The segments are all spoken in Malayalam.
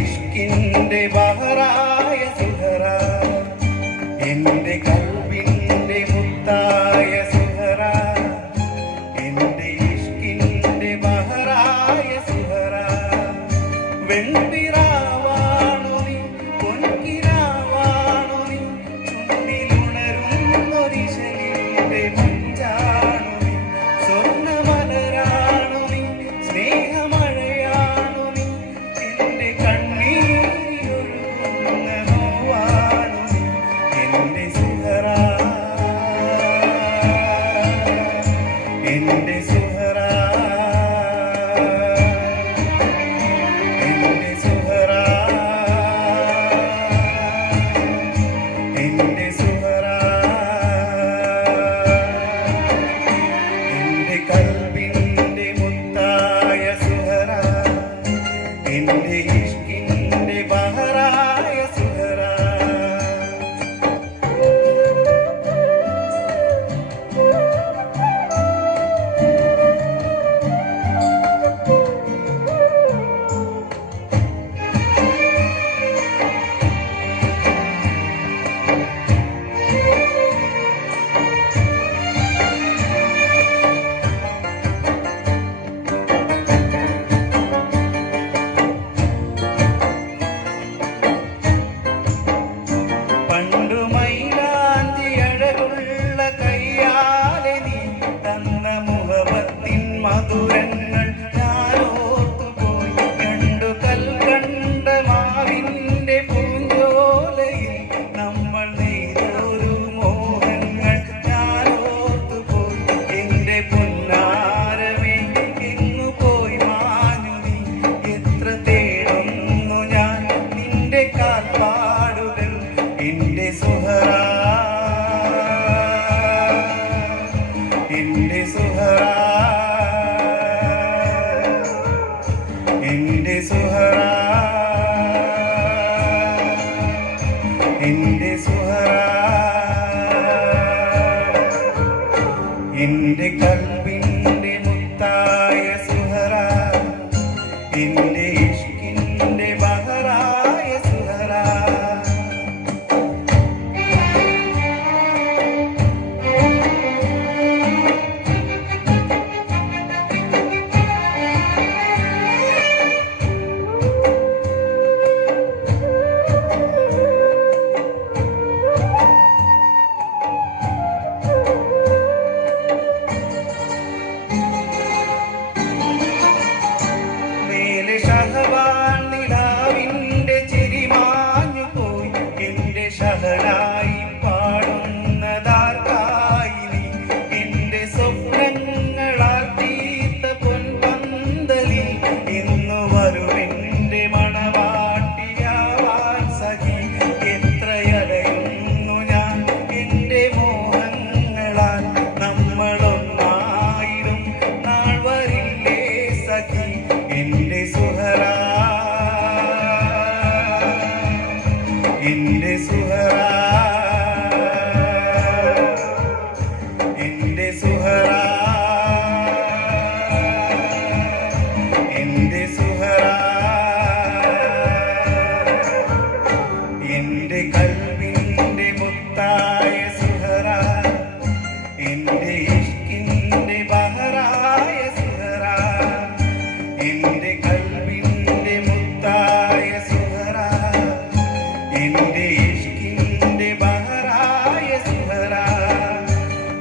ഇഷ്കിന്റെ ബഹറായ സുഹറ, എന്റെ കൽബിന്റെ മുത്തായ സുഹറ, എന്റെ ഇഷ്കിന്റെ ബഹറായ സുഹറ. വെൺപിറാവാണു നീ, പൊൻകിനാവാണു നീ, ചുണ്ടിലുണരുന്നൊരിശലിന്റെ മഞ്ചാണു നീ, സ്വർണ്ണമലരാണു നീ, സ്നേഹമഴയാണു നീ, എന്റെ കണ്ണീരൊഴുകുന്ന നോവാണു നീ, എന്റെ സുഹറ, എന്റെ സുഹറ, എന്റെ സുഹറ, എന്റെ സുഹറ, എന്റെ കൽബിന്റെ മുത്തായ സുഹറ, എന്റെ ഇഷ്കിന്റെ ബഹറായ സുഹറ. പണ്ടു മൈലാഞ്ചി അഴകുള്ള കയ്യാലെ നീ തന്ന മുഹബത്തിൻ മധുരങ്ങൾ ഞാനോർത്തുപോയി. രണ്ടു കൽക്കണ്ട മാവിന്റെ പൂഞ്ചോലയിൽ നമ്മൾ നെയ്തൊരു മോഹങ്ങൾ ഞാനോർത്തുപോയി. എന്റെ പൊന്നാരമേ, എങ്ങു പോയി മാഞ്ഞു നീ? എത്ര തേടുന്നു ഞാൻ നിന്റെ കാൽപ്പാടുകൾ. എന്റെ സുഹറ, എന്റെ സുഹറ, എന്റെ സുഹറ, എന്റെ സുഹറ, എന്റെ കൽബിന്റെ മുത്തായ സുഹറ, എന്റെ ഇഷ്കിന്റെ ബഹറായ സുഹറ. മേലെ ഷഹബാൻ നിലാവിന്റെ ചിരി മാഞ്ഞു പോയി. എന്റെ ഷഹനായി പാടുന്നതാർക്കായി നീ? എന്റെ സ്വപ്നങ്ങളാൽ തീർത്ത പൊൻപന്തലിൽ ഇന്നു വരുമെന്റെ മണവാട്ടിയാവാൻ സഖി. എത്രയലയുന്നു ഞാൻ എന്റെ മോഹങ്ങളാൽ, നമ്മളൊന്നായിടും നാൾ വരില്ലേ സഖി. എന്റെ സുഹറ, എന്റെ സുഹറ, എന്റെ സുഹറ, എന്റെ സുഹറ, എന്റെ കൽബിന്റെ മുത്തായ സുഹറ, എന്റെ ഇഷ്കിന്റെ ബഹറായ സുഹറ, എന്റെ കൽബിന്റെ മുത്തായ സുഹറ, എന്റെ ഇഷ്കിന്റെ ബഹറായ സുഹറ.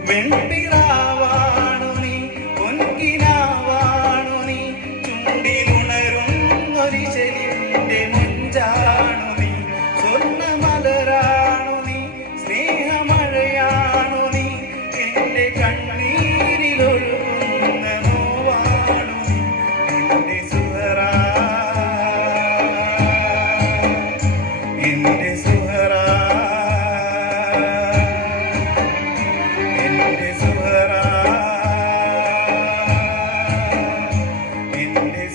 വെൺപിറാവാണു നീ, പൊൻകിനാവാണു നീ, ചുണ്ടിലുണരുന്നൊരിശലിന്റെ മഞ്ചാണു നീ, സ്വർണ്ണമലരാണു നീ, സ്നേഹമഴയാണു നീ, എന്റെ കണ്ണീരിലൊഴുകുന്ന നോവാണു നീ, എന്റെ സുഹറ, എന്റെ സുഹറ, എന്റെ സുഹറ, എന്റെ